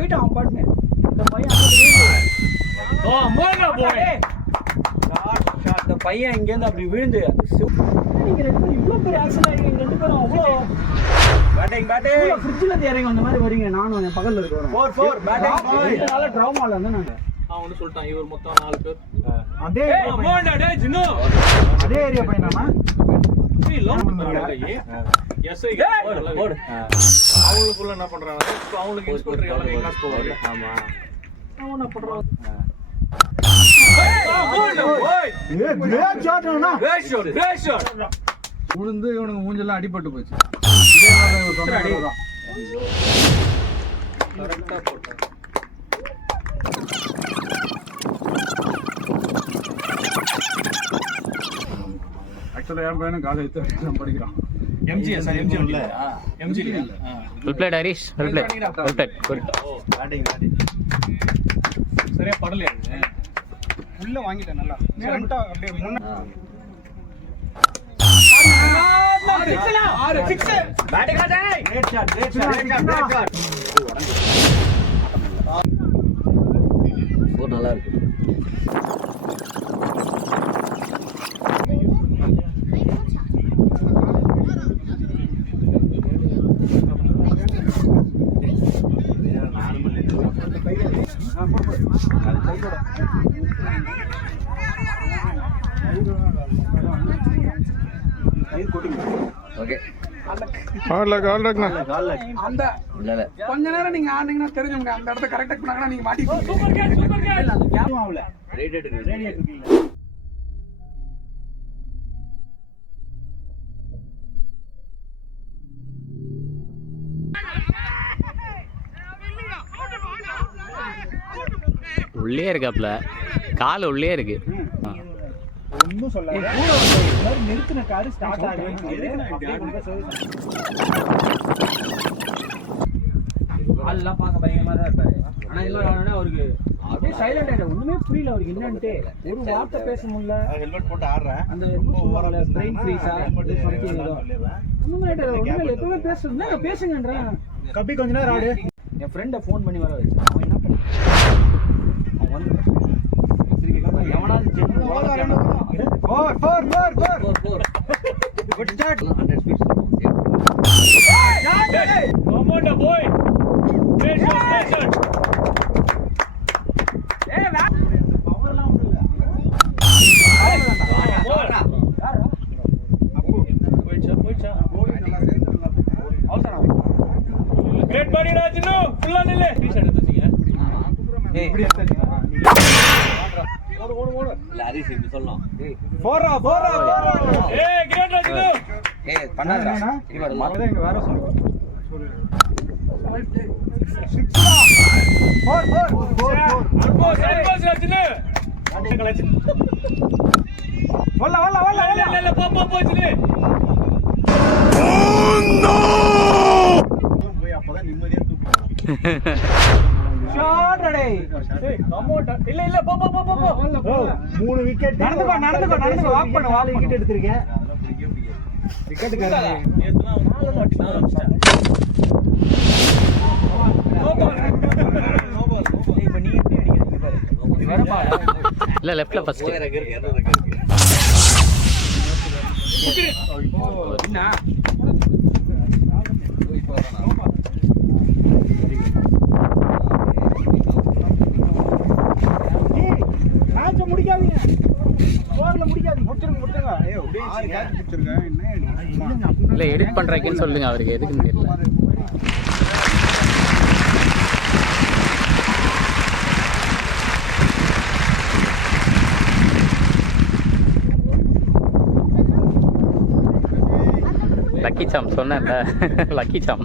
போயிட்டான் அவன் பாட்டுன்னு. இந்த பையன் அந்த பையன் இங்கேருந்து அப்படி விழுந்து நீங்க ரெண்டு பேரும் இவ்வளோ பெரிய ஆக்சிடென்ட் ஆகிங்க. ரெண்டு பேரும் அவ்வளோ ஃப்ரிட்ஜில் இருந்து இறங்கி அந்த மாதிரி வரீங்க. நானும் என் பக்கத்தில் இருக்கிறேன். நல்ல ட்ராமாவில் வந்து நாங்கள் அவன் வந்து சொல்லிட்டான் இவர் மொத்தம் 4 பேர். அதே ஏரியா பையனா அவங்களுக்குள்ள என்ன பண்றாங்க, அவங்களுக்கு இன்ஸ்பெக்டர் எவ்வளவு காசு போவாரு. ஆமா அவன் என்ன பண்றான், உளுந்து இவனுக்கு மூஞ்செல்லாம் அடிபட்டு போச்சு. ஆக்சுவலா என் பையனும் காலேஜ் படிக்கிறான். எம்ஜி சார், எம்ஜி இல்ல, எம்ஜி இல்ல. Well plate Harish, well plate, well plate. Good. சரியா படலையா உள்ள வாங்கிட்டேன் நல்லா. ஃப்ரண்டா அப்படியே முன்ன நல்லா இருக்கு. அந்த கொஞ்ச நேரம் நீங்க ஆடுனீங்கன்னா தெரிஞ்சுங்க. அந்த இடத்த கரெக்டா பண்ணாங்கன்னா நீங்க மாட்டிப்பீங்க. உள்ளே இருக்காப்ல, கால் உள்ளே இருக்கு. ஒன்னும் சொல்லாத. நிறுத்தின காரு ஸ்டார்ட் ஆகும். ஆள்லாம் பார்க்க பயங்கரமா தான் இருப்பாரு. ஆனா இன்னொரு அவருக்கு அப்படியே சைலண்ட் ஆயிடும். ஒண்ணுமே புரியல அவருக்கு என்னன்ட்டு. ஒரு வார்த்தை பேச முடியல. ஹெல்மெட் போட்டு ஆடுறேன். அந்த பிரெயின் ஃப்ரீஸா எப்பவுமே பேசுறேன் பேசுங்கன்றேன். கப்பி கொஞ்ச நேரம் ஆடு. என் ஃப்ரெண்டை ஃபோன் பண்ணி வர வச்சு அவன் என்ன பண்ண அவன் வந்து எவனாவது good start 100 speed. Come on boy, station. பவர்லாம் இல்ல. போய்ச்சா கிரேட் பாடி ராஜ்னு ஃபுல்லா நில்ல. டீ-ஷர்ட் எடுத்துச்சீங்க. இப்படி எடுத்தீங்க. ஓடு லாரி சேந்து சொல்லலாம். போறா கிரேட் ராஜ்னு பண்ணாதடா. இவட மாத்தத இங்க வேற சொல்லு. அல்போஸ் ராஜ்னு வல்ல போ போச்சுனு. போய் அப்பதான் நிம்மதியா தூக்குறோம். Shot ready. இல்ல போ 3 விக்கெட். நடந்துக்கோ வாக் பண்ணு. வால் விக்கெட் எடுத்துர்க்கேன். விக்கெட் காரங்க நேத்துனா ஒரு வாட்டி நான் அடிச்சேன். இப்ப நீ எப்படி அடிக்கிறீங்க பாரு. வேற பால் இல்ல லெஃப்ட்ல ஃபர்ஸ்ட். என்ன மேட்ச் முடிக்காதீங்க. ஓவர்ல முடிக்காதீங்க. முடிச்சிருங்க. ஏய் அப்படியே கேட்ச் முடிச்சிருங்க. என்ன இல்ல எடிட் பண்றதுக்குன்னு சொல்லுங்க அவருக்கு, எதுக்குன்னு தெரியல. லக்கி சாம் சொன்னேன்ல, லக்கி சாம்.